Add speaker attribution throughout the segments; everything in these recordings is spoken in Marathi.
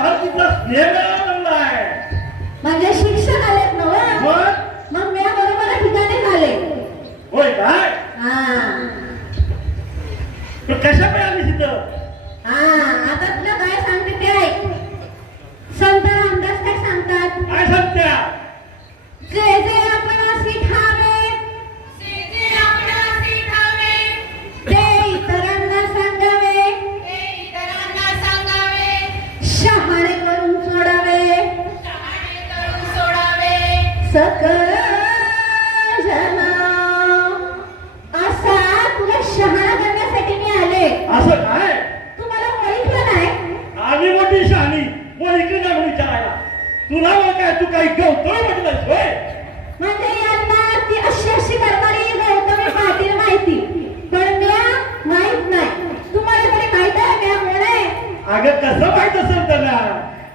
Speaker 1: भारतीचा स्नेह मिळाला आहे.
Speaker 2: म्हणजे शिक्षक आलेत ना शहाणे करून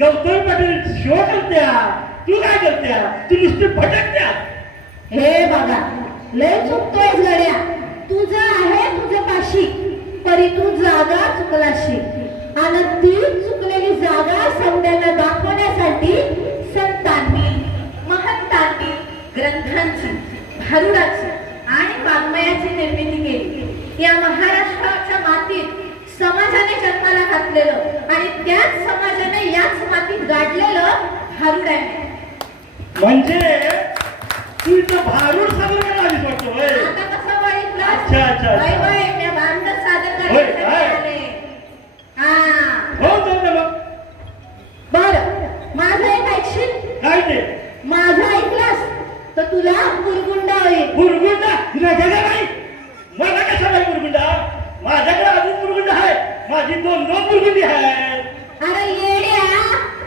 Speaker 2: गौतम पाटील
Speaker 1: शो करत्या. तू काय करत्या? तू नुसती भटकत्या.
Speaker 2: हे बघा लय चुकतोय गड्या. तुझं आहे तुझं पाशी तरी तू जागा चुकलाशी. आणि ती चुकलेली जागा सौंदर्य दाखवण्यासाठी संतांनी महंतांनी ग्रंथांची भारुडाची आणि वाङ्मयाची निर्मिती केली या महाराष्ट्राच्या मातीत समाजाने जन्माला घातलेलं आणि त्याच समाजाने याच मातीत गाडलेलं भारुड आहे.
Speaker 1: म्हणजे तू इथं भारूड करायला आलीस वाटतं अच्छा, अच्छा.
Speaker 2: होय, होय, मी भांडण सादर
Speaker 1: होय,
Speaker 2: करण्यासाठी
Speaker 1: काय?
Speaker 2: आले. हा.
Speaker 1: हो जाऊ दे मग
Speaker 2: बरं माझं एक ऐकशील
Speaker 1: काय ते
Speaker 2: माझं ऐकलास तर तुला गुरगुंडा होईल
Speaker 1: मुरगुंडा तुला गेला नाही मला कशा नाही मुरगुंडा माझ्याकडे अजून मुरगुंडा आहे माझी दोन दोन मुरगुंडी आहेत
Speaker 2: अरे येड्या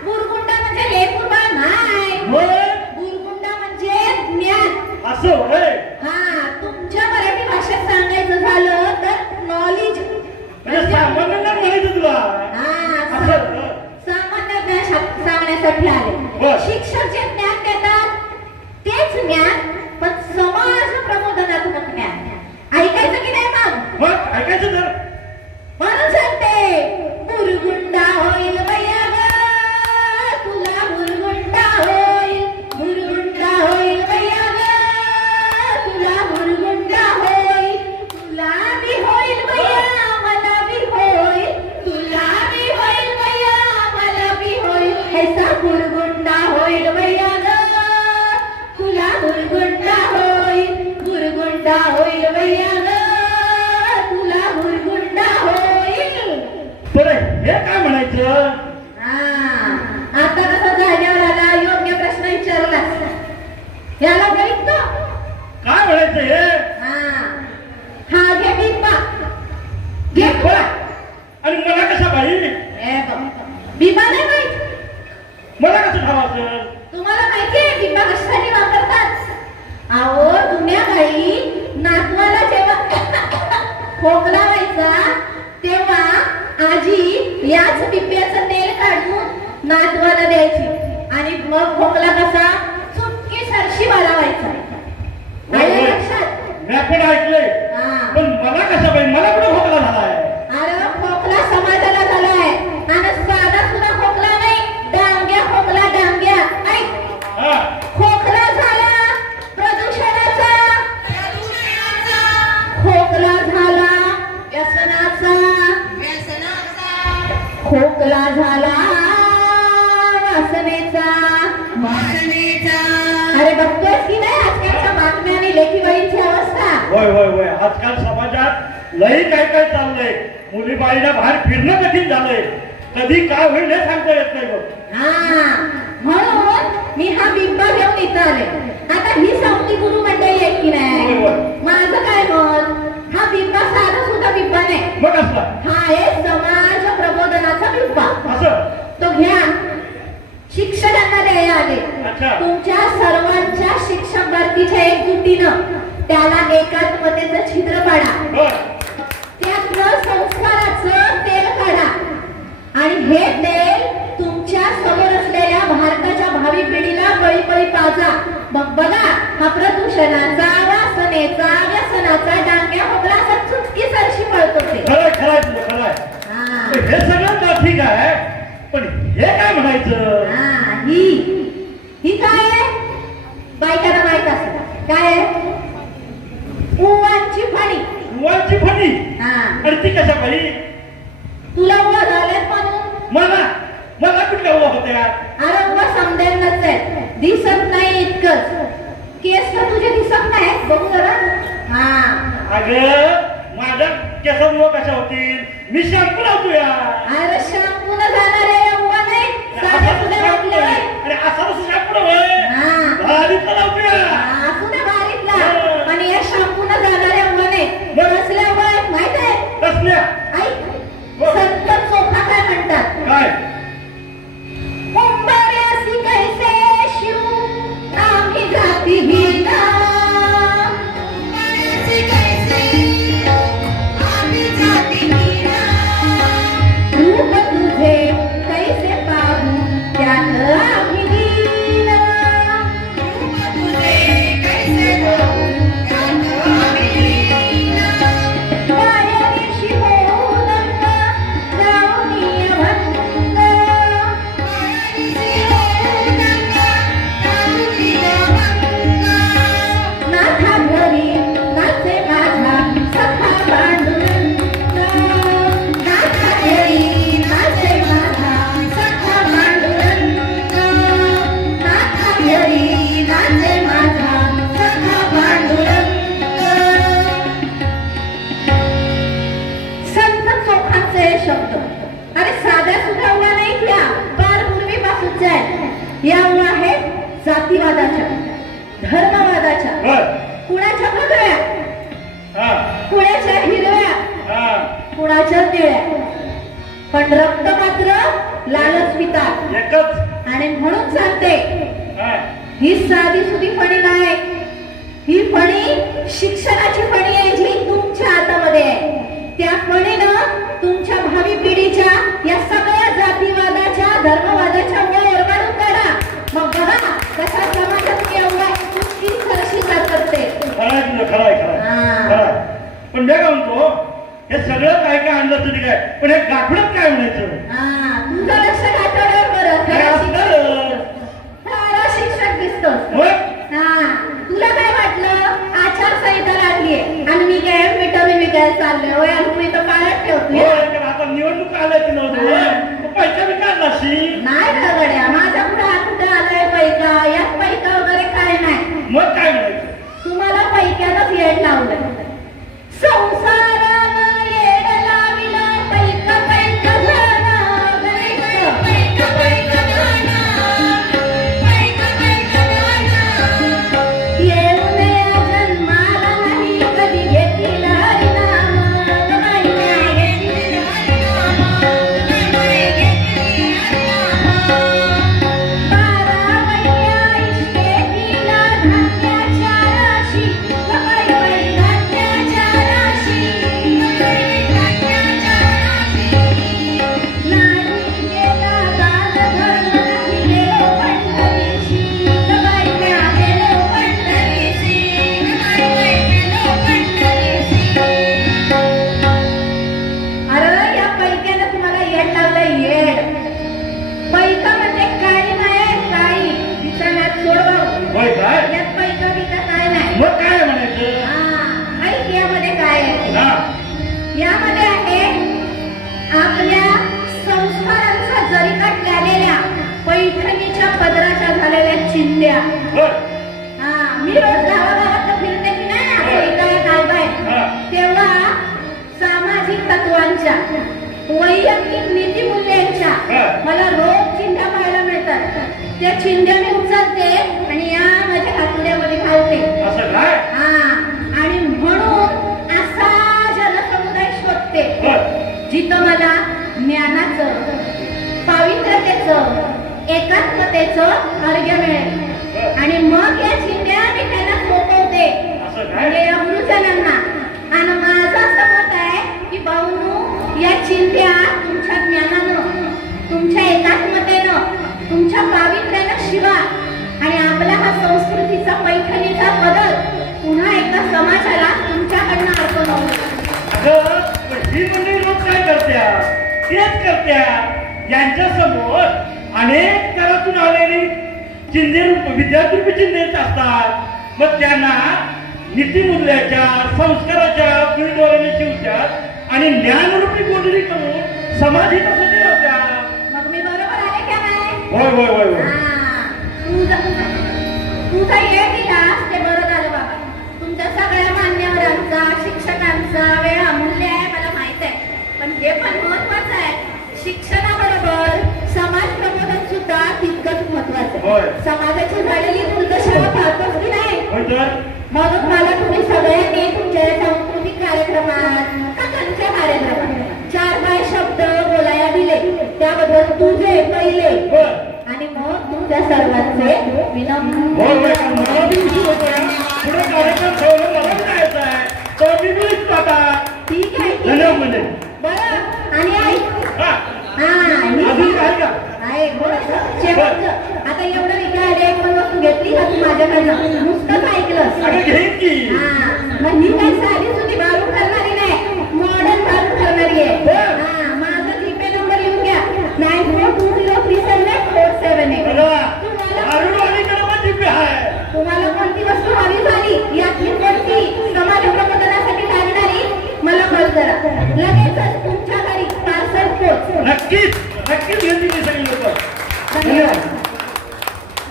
Speaker 2: गुरगुंडा म्हणजे लेकुबा नाही
Speaker 1: मग
Speaker 2: गुरगुंडा म्हणजे ज्ञान
Speaker 1: असं होय
Speaker 2: हा तुमच्या मराठी भाषेत सांगायचं झालं तर नॉलेज
Speaker 1: म्हणजे सामान्यांना म्हणायचं तुला
Speaker 2: हा
Speaker 1: असं होय.
Speaker 2: सामान्य ज्ञान शा- सांगण्यासाठी आले मुरगुंडा होईल ग, तुला मुरगुंडा होईल.
Speaker 1: तर हे काय म्हणायचं?
Speaker 2: हा, आता कसं जाग्यावर आला योग्य प्रश्न विचारला. याला बघितलं
Speaker 1: काय म्हणायचं हे?
Speaker 2: हा. घे बिंबा घे
Speaker 1: बरं. आणि मला कशा बाई?
Speaker 2: हे बघ. बिंबा नाही माहीत
Speaker 1: मला कसं ठावायचं
Speaker 2: तुम्हाला माहिती आहे बिंबा कशासाठी वापरतात? अहो जुन्या काळी नातवाला जेव्हा खोकला व्हायचा तेव्हा आजी याच बिब्याचं तेल काढून नातवाला द्यायची. आणि मग खोकला कसा? चुटकी सरशी वाला व्हायचा आलं लक्षात?
Speaker 1: मी पण ऐकलंय.
Speaker 2: हा.
Speaker 1: पण
Speaker 2: अरे बघतोय की नाही? आजकालच्या बातम्या आणि लेखीबाईंची अवस्था.
Speaker 1: होय होय होय. आजकाल समाजात लई काय काय चाललंय. मुली बाईला बाहेर फिरणं कठीण झालंय. कधी काय होईल हे सांगता येत नाही बघ.
Speaker 2: हा. म्हणून मी हा बिंबा घेऊन इथं आले. आता ही सावती गुरु मंडळी आहे की नाही. माझं काय मत हा बिंबा साधा सुद्धा बिंबा नाही
Speaker 1: मग असला
Speaker 2: हा आहे समाज प्रबोधनाचा बिंबा
Speaker 1: असं?
Speaker 2: तो घ्या. शिक्षकांना द्यायला आले. तुमच्या सर्वांच्या शिक्षक भरतीच्या एकजुटीनं त्याला एकात्मतेचं छिद्र पाडा. त्यातलं संस्काराचं तेल काढा. आणि हे तेल तुमच्यासमोर असलेल्या भारताच्या भावी पिढीला बळी बळी पाजा. मग बघा हा प्रदूषणाचा वासनेचा व्यसनाचा डांग्या खोकला असा चुटकी सरशी पळतो ते.
Speaker 1: खरंय खरंय तुझं खरंय.
Speaker 2: हा.
Speaker 1: करते कशा भाई तुला उभा झालेत मला? मला कुठल्या उभा होत्या अरे उभा समजायलाच आहे.
Speaker 2: दिसत नाही इतकंच. केस तर तुझे दिसत नाही. बघू जरा. हा.
Speaker 1: अग माझ्या केस केसांमुळे कशा होतील? मी शॅम्पू लावतो या
Speaker 2: अरे शॅम्पू न जाणार रे उभा नाही.
Speaker 1: अरे असा तसं शॅम्पू होय. भारीतला लावतो हो. या
Speaker 2: असू दे भारीतला आणि या शॅम्पू न जाणार धर्मवादाच्या. कुणाच्या
Speaker 1: हा.
Speaker 2: कुणाच्या हिरव्या?
Speaker 1: हा.
Speaker 2: कुणाच्या निळ्या? पण रक्त मात्र लालच पितात. आणि म्हणून सांगते
Speaker 1: हा.
Speaker 2: ही साधी सुधी फणी नाही. ही फणी शिक्षणाची फणी आहे जी तुमच्या हातामध्ये आहे. त्या फणीनं तुमच्या भावी पिढीच्या या सगळ्या जातीवादाच्या धर्मवादाच्या मुळे ओरबाडून काढा मग बघा कशा समाजात एवढा इतकी सरशी करते
Speaker 1: खराय तुझं खराय खराय
Speaker 2: हा.
Speaker 1: खराय पण मी काय म्हणतो हे सगळं काय? पण हे गाठोड्यात काय म्हणायचं?
Speaker 2: हा तुझं लक्ष घातवल्यावर बरं
Speaker 1: काय
Speaker 2: खरा
Speaker 1: असतं?
Speaker 2: शिक्षक खरा शिक्षक दिसतोस
Speaker 1: मग
Speaker 2: हा तुला काय वाटलं? आचारसंहिता लागलीये आणि मी काय विटामिन विकायला चालले होय आणि तू इथं काळात ठेवतोय.
Speaker 1: होय, पण आता निवडणूक आल्या की नव्हतं. पैसा बी काढला अशी
Speaker 2: नाही रे गड्या माझ्या कुठं हात कुठं आलाय पैका? यात पैका वगैरे काय नाही.
Speaker 1: मग काय म्हणायचं?
Speaker 2: तुम्हाला पैक्यानंच येड लावलं संसारानं
Speaker 1: होय काय?
Speaker 2: यात पैका बिका काय नाही.
Speaker 1: मग काय म्हणायचं?
Speaker 2: हा, ऐक यामध्ये काय आहे?
Speaker 1: हा.
Speaker 2: यामध्ये आहे आपल्या संस्कारांचा जरीकाट झालेल्या पैठणीच्या पदराच्या झालेल्या चिंध्या.
Speaker 1: होय.
Speaker 2: हा मी रोज गावागावात फिरते की नाही असं काय काय काय
Speaker 1: हा.
Speaker 2: तेव्हा सामाजिक तत्वांच्या वैयक्तिक. मला रोज चिंध्या पाहायला मिळतात त्या चिंध्या मी उचलते आणि या माझ्या हातोड्यामध्ये घालते. हा. आणि म्हणून असा जनसमुदाय शोधते. जिथं मला ज्ञानाचं पावित्र्यतेचं एकात्मतेचं अर्घ्य मिळेल. आणि मग या चिंध्या मी त्यांना ही
Speaker 1: मंडळी रोज काय करत्या तेच करत्या यांच्या समोर अनेक तरातून आलेली चिंधे विद्यार्थी चिंधेच असतात मग त्यांना नीतिमूल्याच्या संस्काराच्या पिढीद्वाराने शिवतात आणि ज्ञानरूपी गोडरी करून समाज हितासाठी लावतात
Speaker 2: मग मी बरोबर आहे का नाही?
Speaker 1: होय होय होय शिक्षकांचा वेळ अमूल्य आहे मला माहीत आहे.
Speaker 2: पण हे पण महत्वाचं आहे.
Speaker 1: शिक्षणाबरोबर समाज प्रबोधन सुद्धा तितकंच महत्वाचं होय.
Speaker 2: समाजाची झालेली दुर्दशा पाहतोच की नाही? म्हणून मला तुम्ही सगळ्यांनी तुमच्या सांस्कृतिक कार्यक्रमात का कार्यक्रमात? चार पाच शब्द बोलायला दिले. त्याबद्दल तुझे पहिले. आणि मग तुमच्या सर्वांचे विनम्र
Speaker 1: कार्यक्रम ठेवलं धन्यवाद. म्हणजे.
Speaker 2: बरं आणि ऐक
Speaker 1: हा. अजून काय का?
Speaker 2: आहे बरं शेवटचं. आता एवढं विचारले एक पण वस्तू घेतली का तू माझ्याकडनं? नुसतंच ऐकलंस.
Speaker 1: अगं घेईन की.
Speaker 2: हा. मग ही काय साधी सुधी भारू करणारी नाही मॉडर्न भारू करणारी आहे
Speaker 1: बरं.
Speaker 2: हा माझा जीपे नंबर लिहून घ्या nine four two zero three seven four seven eight
Speaker 1: बघा
Speaker 2: तुम्हाला
Speaker 1: अरुणवाडीकडे पण जिपे आहे
Speaker 2: तुम्हाला कोणती वस्तू हवी झाली यातली कोणती समाज प्रबोधनासाठी लागणारी मला कॉल करा लगेचच तुमच्या घरी पार्सल पोच
Speaker 1: नक्कीच नक्कीच घेतली मी सगळी लोक
Speaker 2: धन्यवाद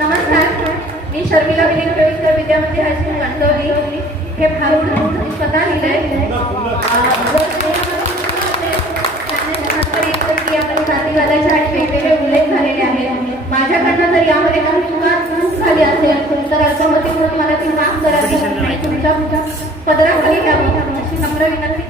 Speaker 2: नमस्कार मी शर्मिला विलीन केळकर विद्यामंदिर हायस्कूल कणकवली हे भारूड मी स्वतः लिहिलंय सांगण्यानंतर एकतर की यामध्ये जातीवादाचे आणि वेगवेगळे उल्लेख झालेले आहेत माझ्याकडनं जर यामध्ये काही चुका चूक झाली तर अल्पमती म्हणून मला ती माफ आणि तुमच्या पदराखाली घ्यावी अशी नम्र विनंती